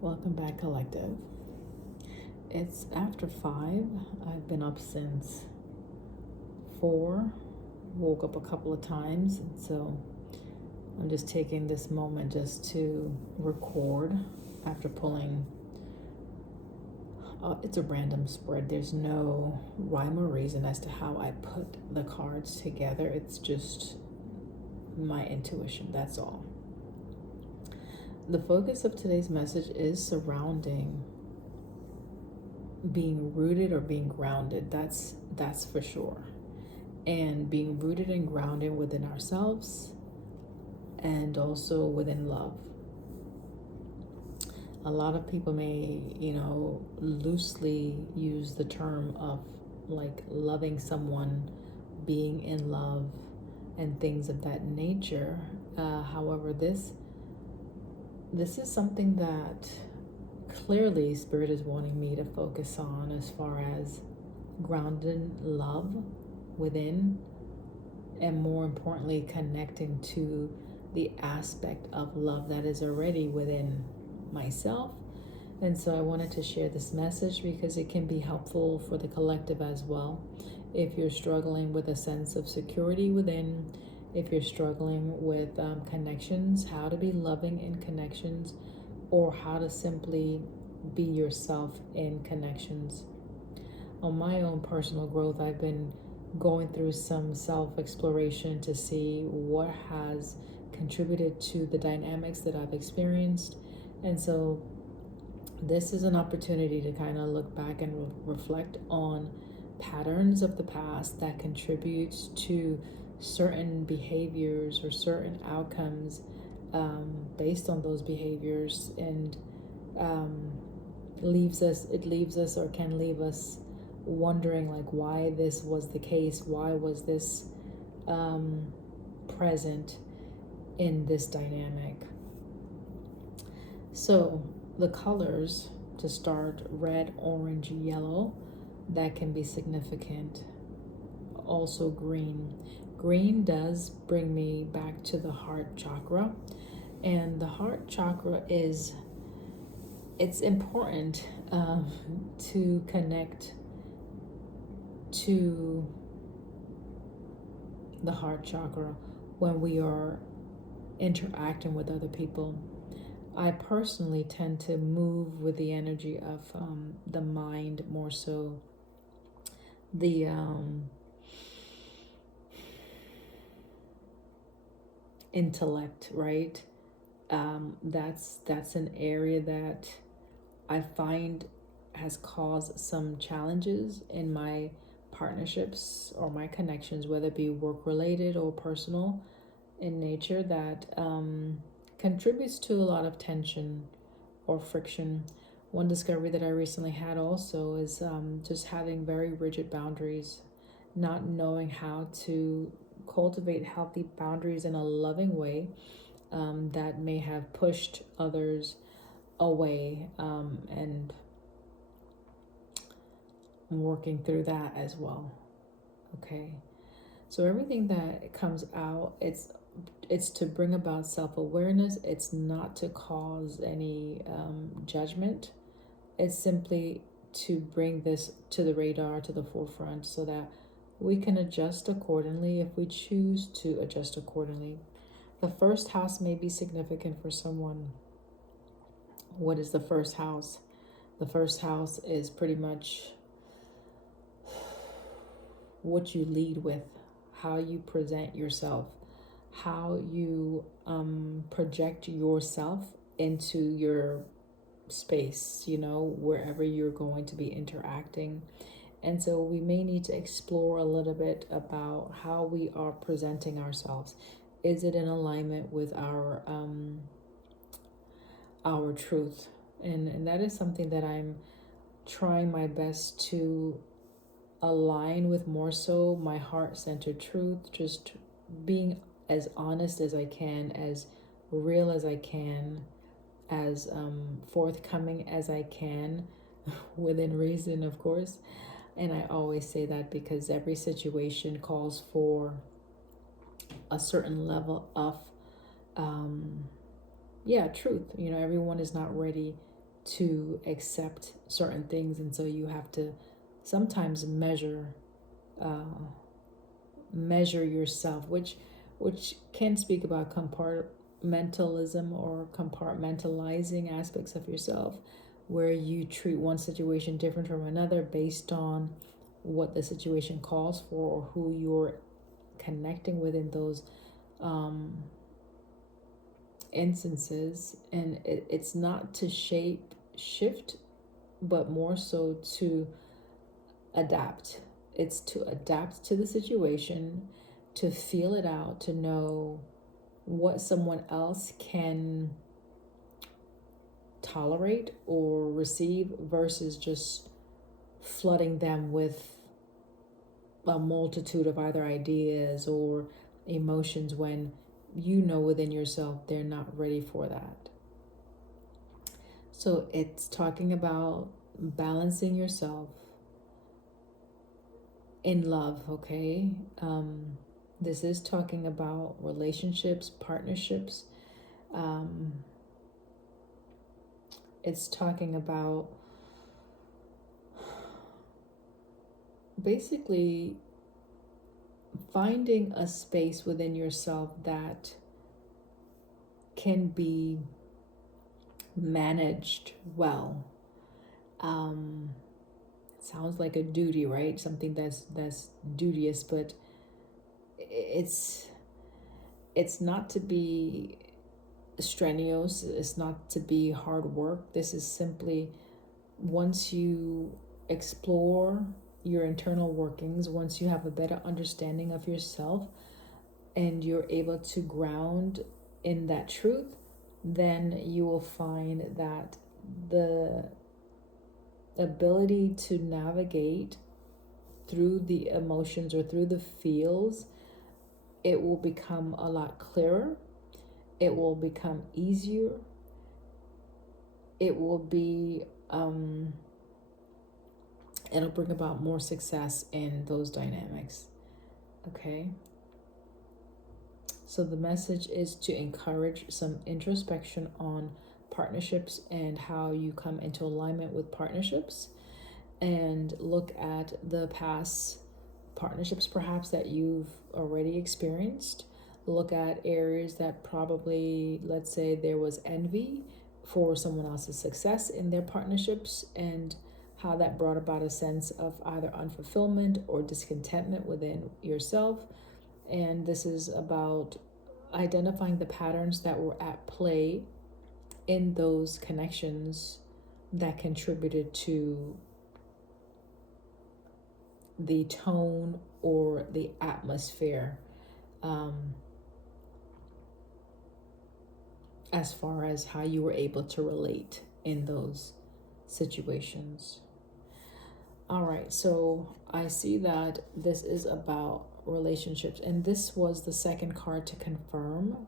Welcome back, Collective. It's after 5. I've been up since 4. Woke up a couple of times, and so I'm just taking this moment just to record after pulling. It's a random spread. There's no rhyme or reason as to how I put the cards together. It's just my intuition, that's all. The focus of today's message is surrounding being rooted or being grounded. That's for sure. And being rooted and grounded within ourselves and also within love. A lot of people may, loosely use the term of like loving someone, being in love, and things of that nature. However, this is something that clearly Spirit is wanting me to focus on as far as grounded love within, and more importantly, connecting to the aspect of love that is already within myself. And so I wanted to share this message because it can be helpful for the collective as well. If you're struggling with a sense of security within, if you're struggling with connections, how to be loving in connections, or how to simply be yourself in connections. On my own personal growth, I've been going through some self-exploration to see what has contributed to the dynamics that I've experienced. And so this is an opportunity to kind of look back and reflect on patterns of the past that contributes to certain behaviors or certain outcomes based on those behaviors, and leaves us or can leave us wondering like why this was the case, why was this present in this dynamic. So the colors to start: red, orange, yellow, that can be significant. Also green. Green does bring me back to the heart chakra, and the heart chakra it's important to connect to the heart chakra when we are interacting with other people. I personally tend to move with the energy of the mind more so. The intellect, right? That's an area that I find has caused some challenges in my partnerships or my connections, whether it be work related or personal in nature, that contributes to a lot of tension or friction. One discovery that I recently had also is just having very rigid boundaries, not knowing how to cultivate healthy boundaries in a loving way, that may have pushed others away, and I'm working through that as well. Okay, so everything that comes out, it's to bring about self-awareness. It's not to cause any judgment. It's simply to bring this to the radar, to the forefront, so that we can adjust accordingly if we choose to adjust accordingly. The first house may be significant for someone. What is the first house? The first house is pretty much what you lead with, how you present yourself, how you project yourself into your space, wherever you're going to be interacting. And so we may need to explore a little bit about how we are presenting ourselves. Is it in alignment with our truth? And that is something that I'm trying my best to align with, more so my heart-centered truth, just being as honest as I can, as real as I can, as forthcoming as I can, within reason, of course. And I always say that because every situation calls for a certain level of truth. Everyone is not ready to accept certain things, and so you have to sometimes measure yourself, which can speak about compartmentalism or compartmentalizing aspects of yourself, where you treat one situation different from another based on what the situation calls for or who you're connecting with in those instances. And it's not to shift, but more so to adapt. It's to adapt to the situation, to feel it out, to know what someone else can tolerate or receive versus just flooding them with a multitude of either ideas or emotions when you know within yourself they're not ready for that. So it's talking about balancing yourself in love, okay? This is talking about relationships, partnerships. It's talking about basically finding a space within yourself that can be managed well. Sounds like a duty, right? Something that's duteous, but it's not to be strenuous. It's not to be hard work. This is simply, once you explore your internal workings, once you have a better understanding of yourself and you're able to ground in that truth, then you will find that the ability to navigate through the emotions or through the feels, it will become a lot clearer. It will become easier. It will be it'll bring about more success in those dynamics. Okay, so the message is to encourage some introspection on partnerships and how you come into alignment with partnerships, and look at the past partnerships perhaps that you've already experienced. Look at areas that probably, let's say there was envy for someone else's success in their partnerships, and how that brought about a sense of either unfulfillment or discontentment within yourself. And this is about identifying the patterns that were at play in those connections that contributed to the tone or the atmosphere, as far as how you were able to relate in those situations. All right, so I see that this is about relationships, and this was the second card to confirm,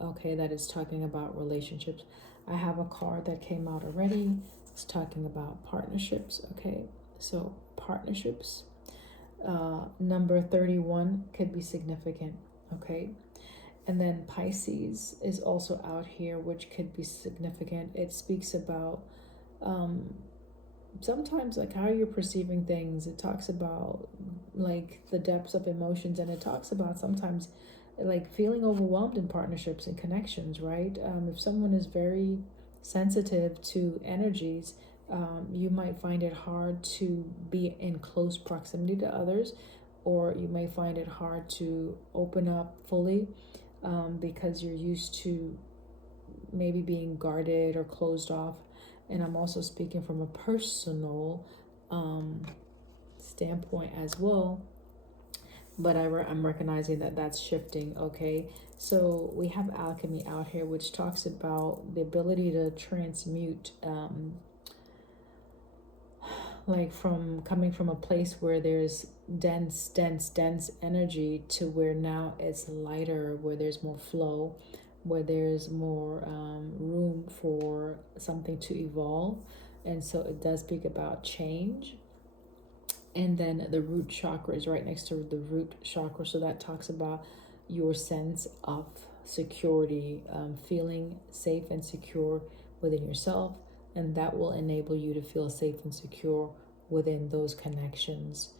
okay, that is talking about relationships. I have a card that came out already. It's talking about partnerships, okay? So partnerships, number 31 could be significant, okay? And then Pisces is also out here, which could be significant. It speaks about sometimes like how you're perceiving things. It talks about like the depths of emotions, and it talks about sometimes like feeling overwhelmed in partnerships and connections, right? If someone is very sensitive to energies, you might find it hard to be in close proximity to others, or you may find it hard to open up fully, because you're used to maybe being guarded or closed off. And I'm also speaking from a personal standpoint as well, but I'm recognizing that that's shifting, okay? So we have alchemy out here, which talks about the ability to transmute, like from coming from a place where there's dense energy to where now it's lighter, where there's more flow, where there's more room for something to evolve. And so it does speak about change. And then the root chakra is right next to the root chakra, so that talks about your sense of security, feeling safe and secure within yourself, and that will enable you to feel safe and secure within those connections.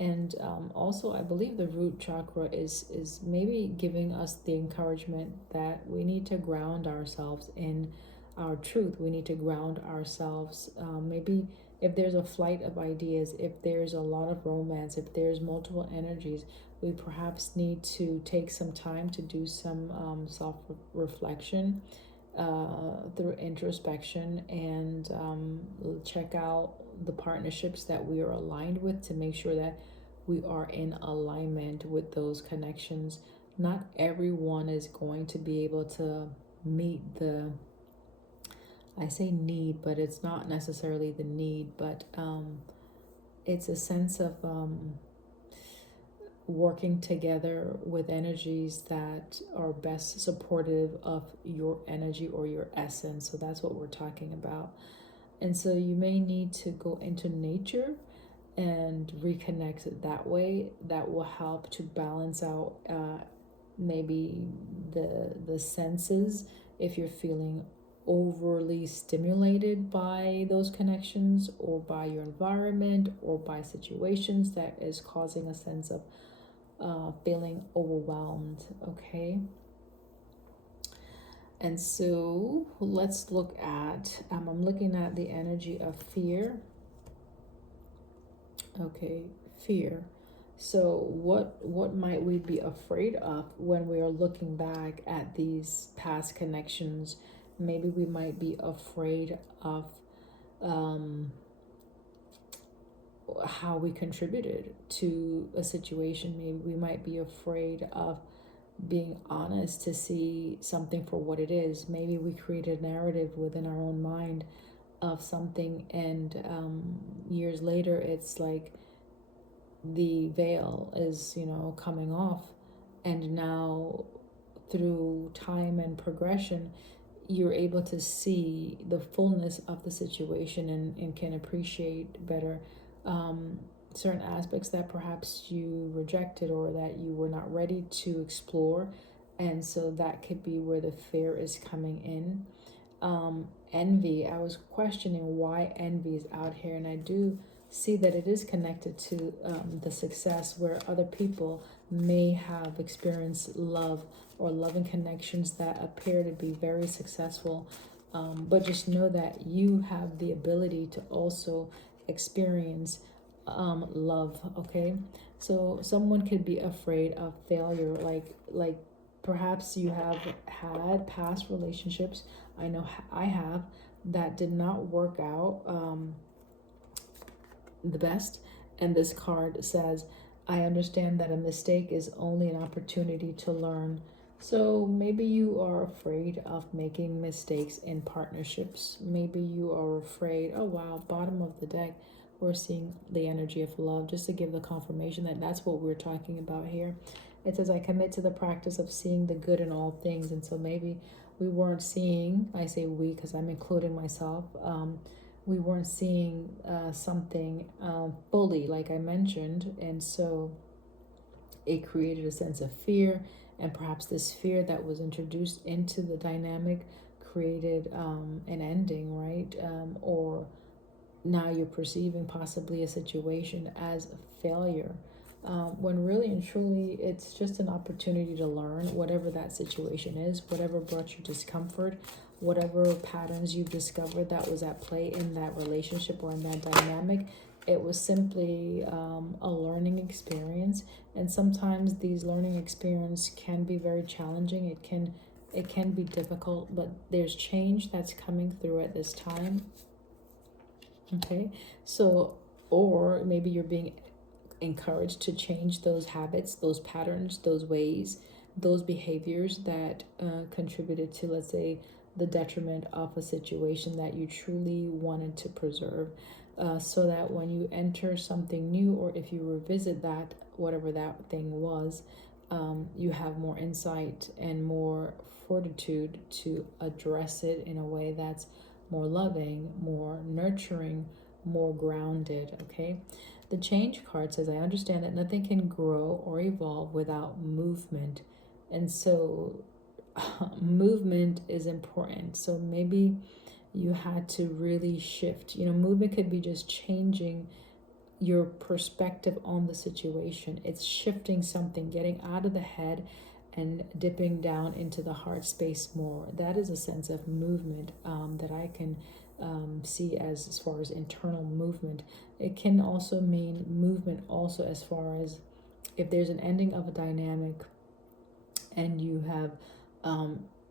And also, I believe the root chakra is maybe giving us the encouragement that we need to ground ourselves in our truth. We need to ground ourselves. Maybe if there's a flight of ideas, if there's a lot of romance, if there's multiple energies, we perhaps need to take some time to do some self reflection through introspection, and check out the partnerships that we are aligned with to make sure that we are in alignment with those connections. Not everyone is going to be able to meet the, I say need, but it's not necessarily the need, but it's a sense of working together with energies that are best supportive of your energy or your essence. So that's what we're talking about. And so you may need to go into nature and reconnect it that way. That will help to balance out maybe the senses if you're feeling overly stimulated by those connections, or by your environment, or by situations that is causing a sense of feeling overwhelmed. Okay, and so let's look at I'm looking at the energy of fear. Okay, fear. So what might we be afraid of when we are looking back at these past connections? Maybe we might be afraid of how we contributed to a situation. Maybe we might be afraid of being honest to see something for what it is. Maybe we created a narrative within our own mind of something, and years later it's like the veil is, coming off, and now through time and progression you're able to see the fullness of the situation, and can appreciate better certain aspects that perhaps you rejected or that you were not ready to explore. And so that could be where the fear is coming in. Envy, I was questioning why envy is out here, and I do see that it is connected to the success, where other people may have experienced love or loving connections that appear to be very successful. But just know that you have the ability to also experience love. Okay, so someone could be afraid of failure, like perhaps you have had past relationships, I know I have, that did not work out the best. And this card says, I understand that a mistake is only an opportunity to learn. So maybe you are afraid of making mistakes in partnerships. Maybe you are afraid, oh wow, bottom of the deck, we're seeing the energy of love, just to give the confirmation that that's what we're talking about here. It says, I commit to the practice of seeing the good in all things. And so maybe we weren't seeing, I say we because I'm including myself, we weren't seeing something fully, like I mentioned. And so it created a sense of fear. And perhaps this fear that was introduced into the dynamic created an ending, right? Or now you're perceiving possibly a situation as a failure, when really and truly it's just an opportunity to learn, whatever that situation is, whatever brought you discomfort, whatever patterns you've discovered that was at play in that relationship or in that dynamic. It was simply a learning experience, and sometimes these learning experience can be very challenging. It can be difficult, but there's change that's coming through at this time. Okay, so, or maybe you're being encouraged to change those habits, those patterns, those ways, those behaviors that contributed to, let's say, the detriment of a situation that you truly wanted to preserve, so that when you enter something new, or if you revisit that, whatever that thing was, you have more insight and more fortitude to address it in a way that's more loving, more nurturing, more grounded. Okay, the change card says, I understand that nothing can grow or evolve without movement. And so movement is important. So maybe you had to really shift. Movement could be just changing your perspective on the situation. It's shifting something, getting out of the head and dipping down into the heart space more. That is a sense of movement that I can see as far as internal movement. It can also mean movement also as far as if there's an ending of a dynamic and you have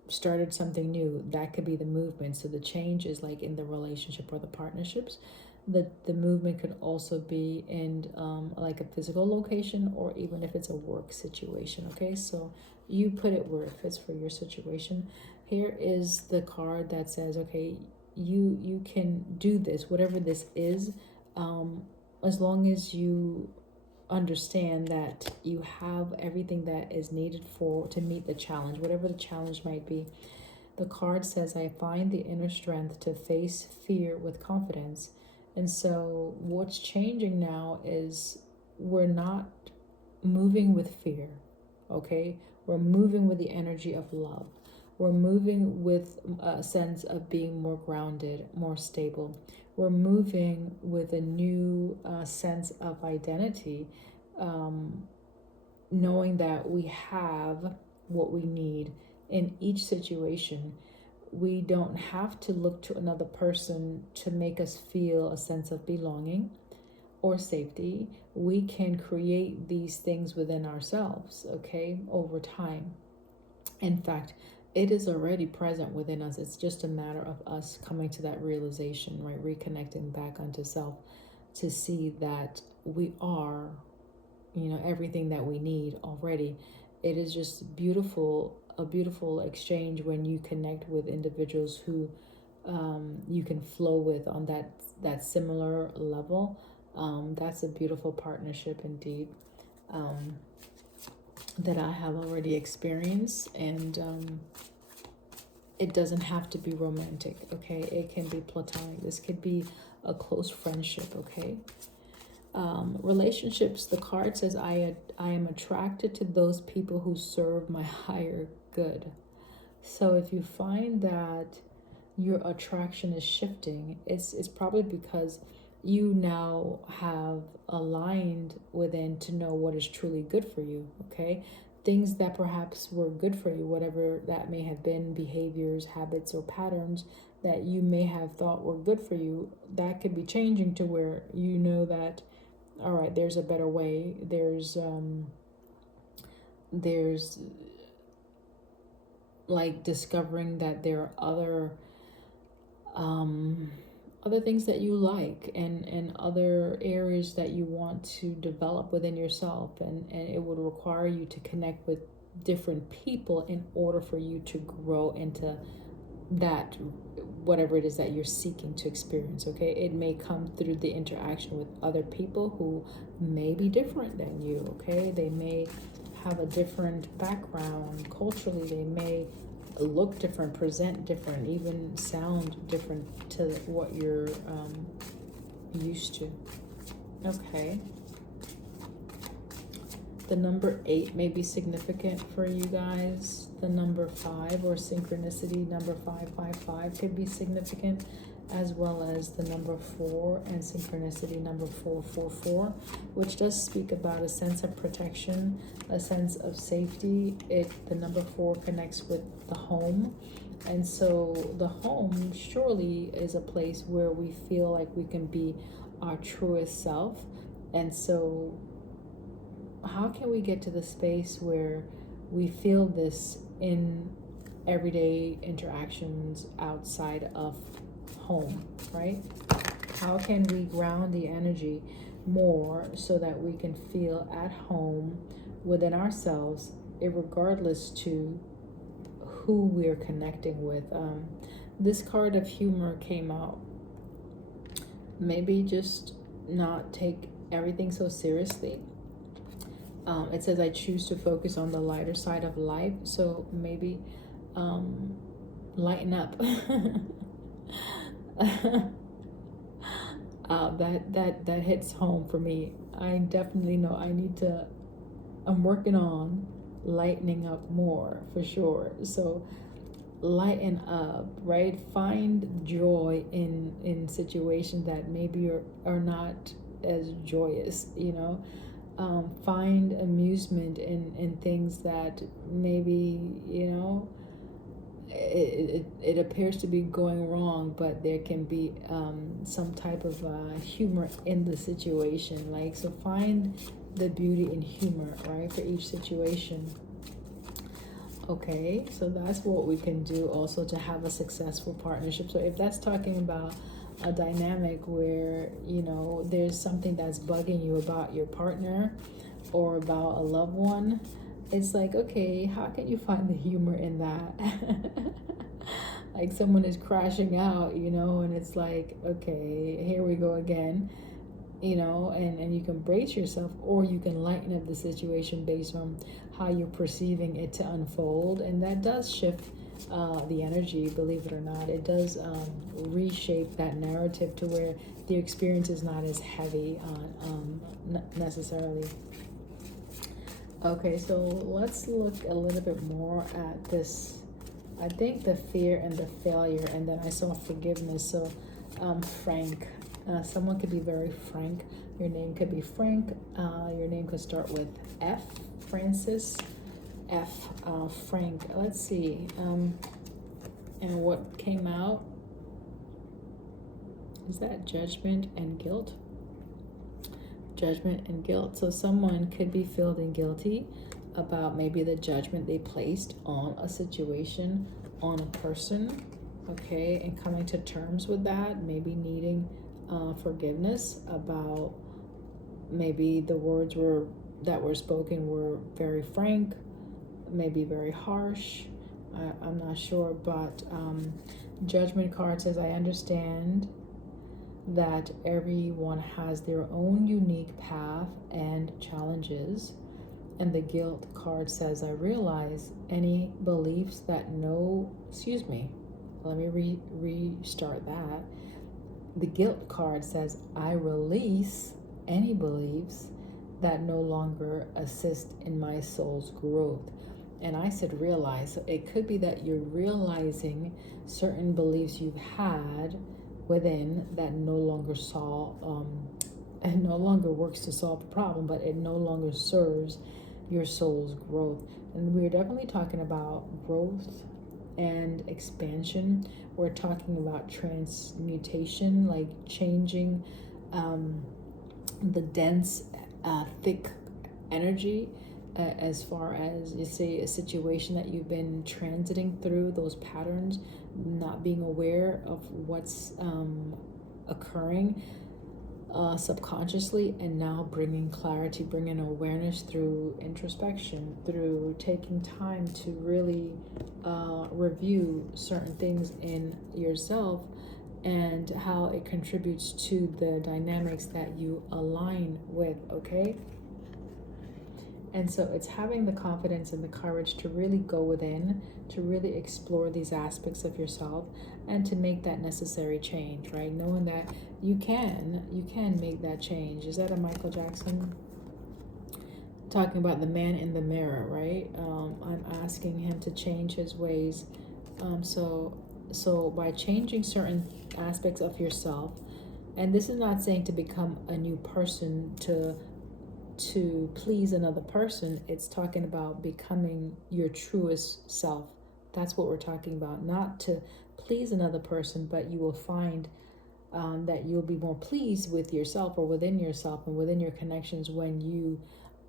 started something new, that could be the movement. So the change is like in the relationship or the partnerships. The movement could also be in like a physical location, or even if it's a work situation. Okay, so you put it where it fits for your situation. Here is the card that says, okay, you can do this, whatever this is, as long as you understand that you have everything that is needed to meet the challenge, whatever the challenge might be. The card says, I find the inner strength to face fear with confidence. And so what's changing now is we're not moving with fear, okay? We're moving with the energy of love. We're moving with a sense of being more grounded, more stable. We're moving with a new sense of identity, knowing that we have what we need in each situation. We don't have to look to another person to make us feel a sense of belonging or safety. We can create these things within ourselves, okay, over time. In fact, it is already present within us. It's just a matter of us coming to that realization, right? Reconnecting back unto self to see that we are, everything that we need already. It is just a beautiful exchange when you connect with individuals who you can flow with on that similar level. That's a beautiful partnership indeed, that I have already experienced. And it doesn't have to be romantic, okay? It can be platonic. This could be a close friendship, okay? Relationships, the card says, I am attracted to those people who serve my higher good. So if you find that your attraction is shifting, it's probably because you now have aligned within to know what is truly good for you, okay? Things that perhaps were good for you, whatever that may have been, behaviors, habits, or patterns that you may have thought were good for you, that could be changing to where you know that, all right, there's a better way. There's like discovering that there are other things that you like, and other areas that you want to develop within yourself, and it would require you to connect with different people in order for you to grow into that, whatever it is that you're seeking to experience, okay? It may come through the interaction with other people who may be different than you, okay? They may have a different background culturally. They may look different, present different, even sound different to what you're used to. Okay. The number 8 may be significant for you guys. The number 5, or synchronicity, number 555 could be significant, as well as the number 4 and synchronicity number 444, which does speak about a sense of protection, a sense of safety. The number 4 connects with the home. And so the home surely is a place where we feel like we can be our truest self. And so how can we get to the space where we feel this in everyday interactions outside of home, right? How can we ground the energy more so that we can feel at home within ourselves, irregardless to who we're connecting with? This card of humor came out. Maybe just not take everything so seriously. It says, I choose to focus on the lighter side of life. So maybe lighten up. That hits home for me. I definitely know I'm working on lightening up more, for sure. So lighten up, right? Find joy in situations that maybe are not as joyous, find amusement in things that maybe, it appears to be going wrong, but there can be some type of humor in the situation. Like, so find the beauty in humor, right, for each situation. Okay, so that's what we can do also to have a successful partnership. So if that's talking about a dynamic where, there's something that's bugging you about your partner or about a loved one, it's like, okay, how can you find the humor in that? Like someone is crashing out, and it's like, okay, here we go again, and you can brace yourself, or you can lighten up the situation based on how you're perceiving it to unfold. And that does shift the energy, believe it or not. It does reshape that narrative to where the experience is not as heavy necessarily. Okay, so let's look a little bit more at this. I think the fear and the failure, and then I saw forgiveness. So frank. Someone could be very frank. Your name could be Frank. Your name could start with F, Francis. F, Frank. Let's see. And what came out? Is that judgment and guilt? Judgment and guilt. So someone could be feeling guilty about maybe the judgment they placed on a situation, on a person. Okay, and coming to terms with that, maybe needing forgiveness about maybe the words that were spoken were very frank, maybe very harsh. I'm not sure, but judgment card says, I understand that everyone has their own unique path and challenges. And the guilt card says, I realize any beliefs that let me restart that. The guilt card says, I release any beliefs that no longer assist in my soul's growth. And I said realize. So it could be that you're realizing certain beliefs you've had within that no longer and no longer works to solve the problem, but it no longer serves your soul's growth. And we're definitely talking about growth and expansion. We're talking about transmutation, like changing the dense, thick energy, as far as, you say, a situation that you've been transiting through, those patterns, not being aware of what's occurring subconsciously, and now bringing clarity, bringing awareness through introspection, through taking time to really review certain things in yourself and how it contributes to the dynamics that you align with, okay? And so it's having the confidence and the courage to really go within, to really explore these aspects of yourself, and to make that necessary change, right? Knowing that you can make that change. Is that a Michael Jackson? Talking about the man in the mirror, right? I'm asking him to change his ways. So by changing certain aspects of yourself, and this is not saying to become a new person to please another person. It's talking about becoming your truest self. That's what we're talking about. Not to please another person, but you will find that you'll be more pleased with yourself, or within yourself and within your connections, when you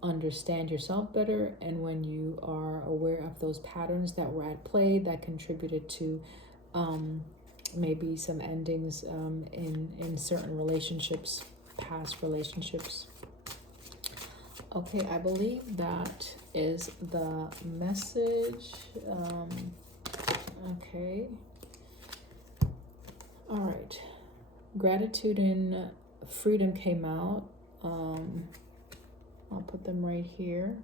understand yourself better, and when you are aware of those patterns that were at play that contributed to maybe some endings in certain relationships, past relationships. Okay, I believe that is the message. Okay. All right. Gratitude and freedom came out. I'll put them right here.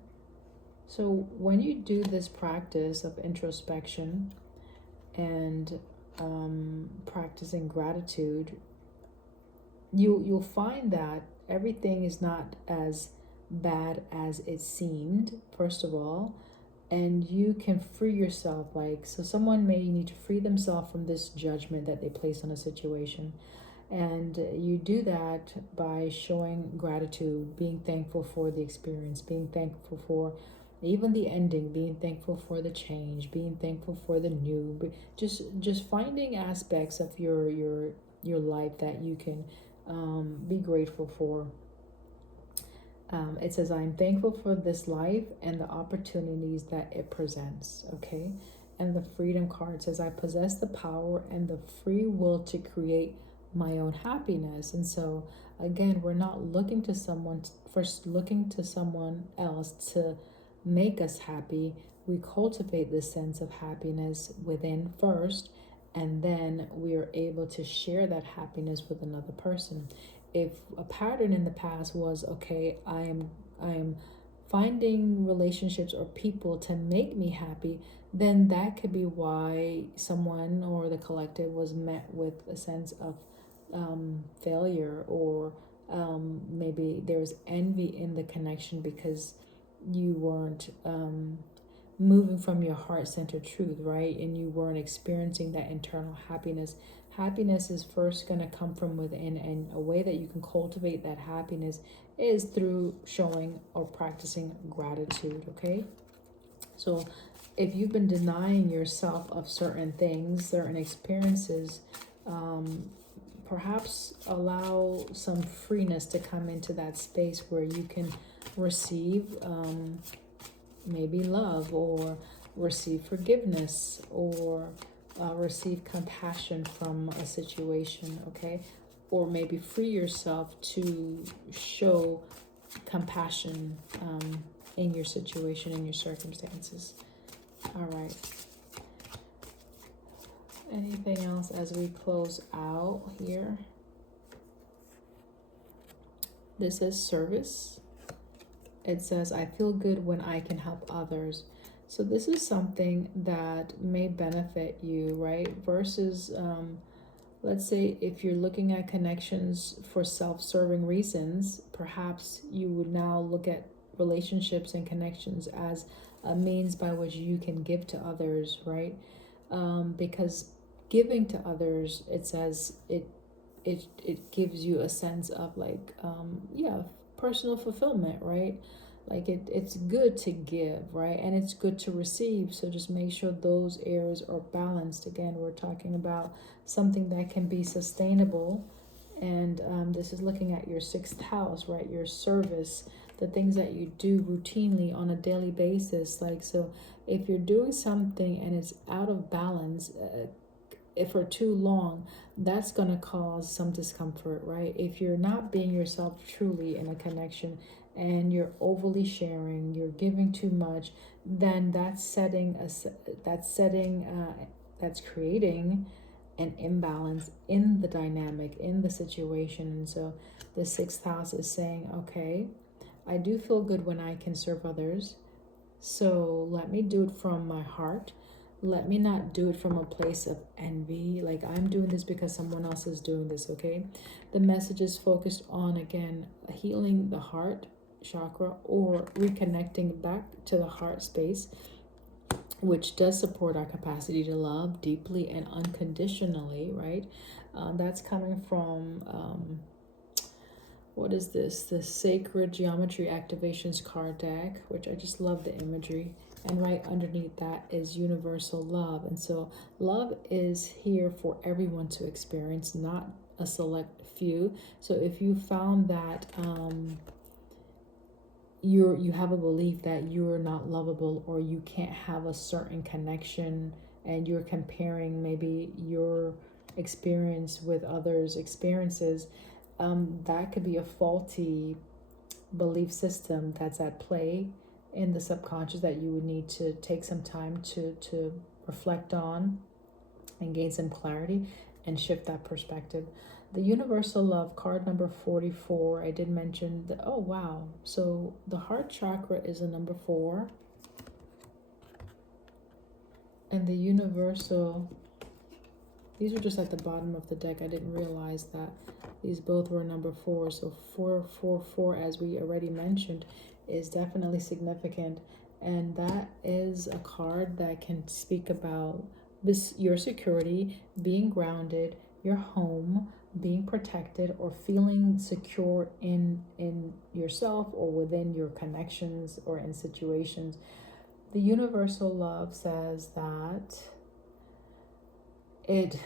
So when you do this practice of introspection and practicing gratitude, you'll find that everything is not as bad as it seemed, first of all, and you can free yourself. Like, so someone may need to free themselves from this judgment that they place on a situation, and you do that by showing gratitude, being thankful for the experience, being thankful for even the ending, being thankful for the change, being thankful for the new. Just finding aspects of your life that you can be grateful for. It says, I'm thankful for this life and the opportunities that it presents. Okay. And the freedom card says, I possess the power and the free will to create my own happiness. And so, again, we're not looking to someone, first looking to someone else to make us happy. We cultivate this sense of happiness within first, and then we are able to share that happiness with another person. If a pattern in the past was, okay, I am finding relationships or people to make me happy, then that could be why someone or the collective was met with a sense of failure, or maybe there was envy in the connection because you weren't moving from your heart-centered truth, right? And you weren't experiencing that internal happiness. Happiness is first going to come from within, and a way that you can cultivate that happiness is through showing or practicing gratitude. Okay, so if you've been denying yourself of certain things, certain experiences, perhaps allow some freeness to come into that space where you can receive maybe love, or receive forgiveness, or receive compassion from a situation. Okay, or maybe free yourself to show compassion in your situation, in your circumstances. All right. Anything else as we close out here? This is service. It says, I feel good when I can help others. So this is something that may benefit you, right? Versus, let's say if you're looking at connections for self-serving reasons, perhaps you would now look at relationships and connections as a means by which you can give to others, right? Because giving to others, it says it gives you a sense of like personal fulfillment, right? Like it's good to give, right? And it's good to receive. So just make sure those areas are balanced. Again, we're talking about something that can be sustainable. And this is looking at your sixth house, right? Your service, the things that you do routinely on a daily basis. Like, so if you're doing something and it's out of balance, if for too long, that's going to cause some discomfort, right? If you're not being yourself truly in a connection and you're overly sharing, you're giving too much, then that's creating an imbalance in the dynamic, in the situation. And so the sixth house is saying, okay, I do feel good when I can serve others, so let me do it from my heart. Let me not do it from a place of envy, like I'm doing this because someone else is doing this. Okay, the message is focused on, again, healing the heart chakra, or reconnecting back to the heart space, which does support our capacity to love deeply and unconditionally, right? That's coming from what is this? The Sacred Geometry Activations card deck, which I just love the imagery. And right underneath that is universal love. And so love is here for everyone to experience, not a select few. So if you found that you have a belief that you're not lovable, or you can't have a certain connection, and you're comparing maybe your experience with others' experiences, that could be a faulty belief system that's at play in the subconscious that you would need to take some time to reflect on and gain some clarity and shift that perspective. The universal love card number 44, I did mention that. Oh wow, so the heart chakra is a number 4, and the universal, these were just at the bottom of the deck. I didn't realize that these both were number 4. So 444, as we already mentioned, is definitely significant. And that is a card that can speak about this, your security, being grounded, your home, being protected, or feeling secure in yourself or within your connections or in situations. The universal love says that it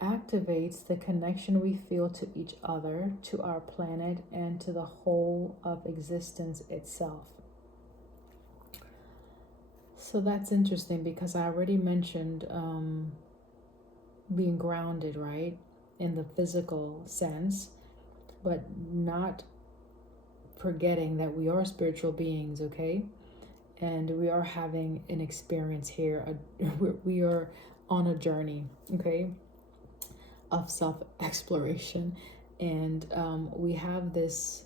activates the connection we feel to each other, to our planet, and to the whole of existence itself. So that's interesting because I already mentioned being grounded, right, in the physical sense, but not forgetting that we are spiritual beings, okay? And we are having an experience here. We are on a journey, okay, of self exploration. And we have this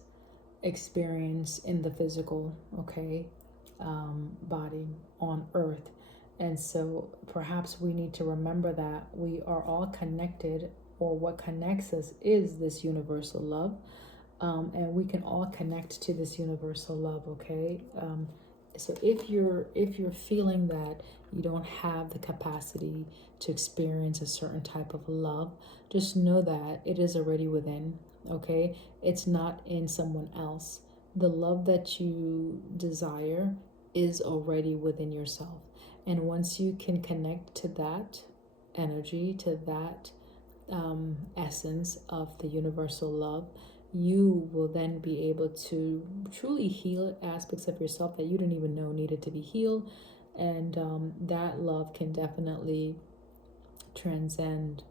experience in the physical, okay, body on earth. And so perhaps we need to remember that we are all connected, or what connects us is this universal love. And we can all connect to this universal love, okay? So if you're feeling that you don't have the capacity to experience a certain type of love, just know that it is already within, okay? It's not in someone else. The love that you desire is already within yourself. And once you can connect to that energy, to that essence of the universal love, you will then be able to truly heal aspects of yourself that you didn't even know needed to be healed. And that love can definitely transcend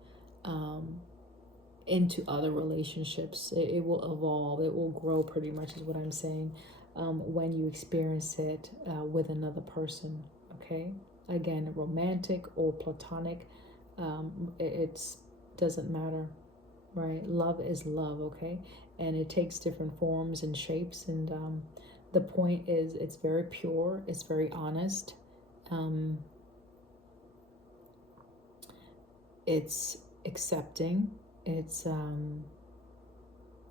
into other relationships. It will evolve, it will grow, pretty much, is what I'm saying, when you experience it with another person, okay? Again, romantic or platonic, it doesn't matter, right? Love is love, okay? And it takes different forms and shapes. And the point is, it's very pure, it's very honest. It's accepting. It's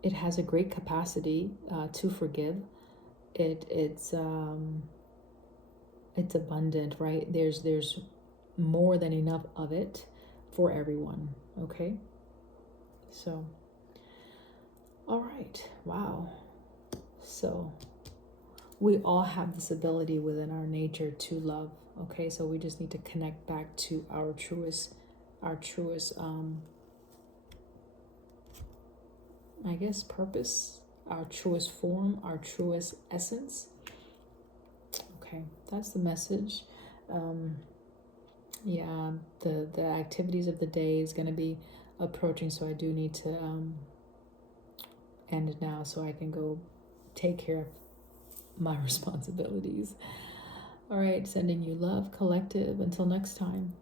it has a great capacity to forgive. It's abundant, right? There's more than enough of it for everyone, okay? So, all right, wow. So we all have this ability within our nature to love, okay? So we just need to connect back to our truest I guess purpose, our truest form, our truest essence. Okay, that's the message. Yeah, the activities of the day is going to be approaching, so I do need to end it now so I can go take care of my responsibilities. All right, sending you love, collective. Until next time.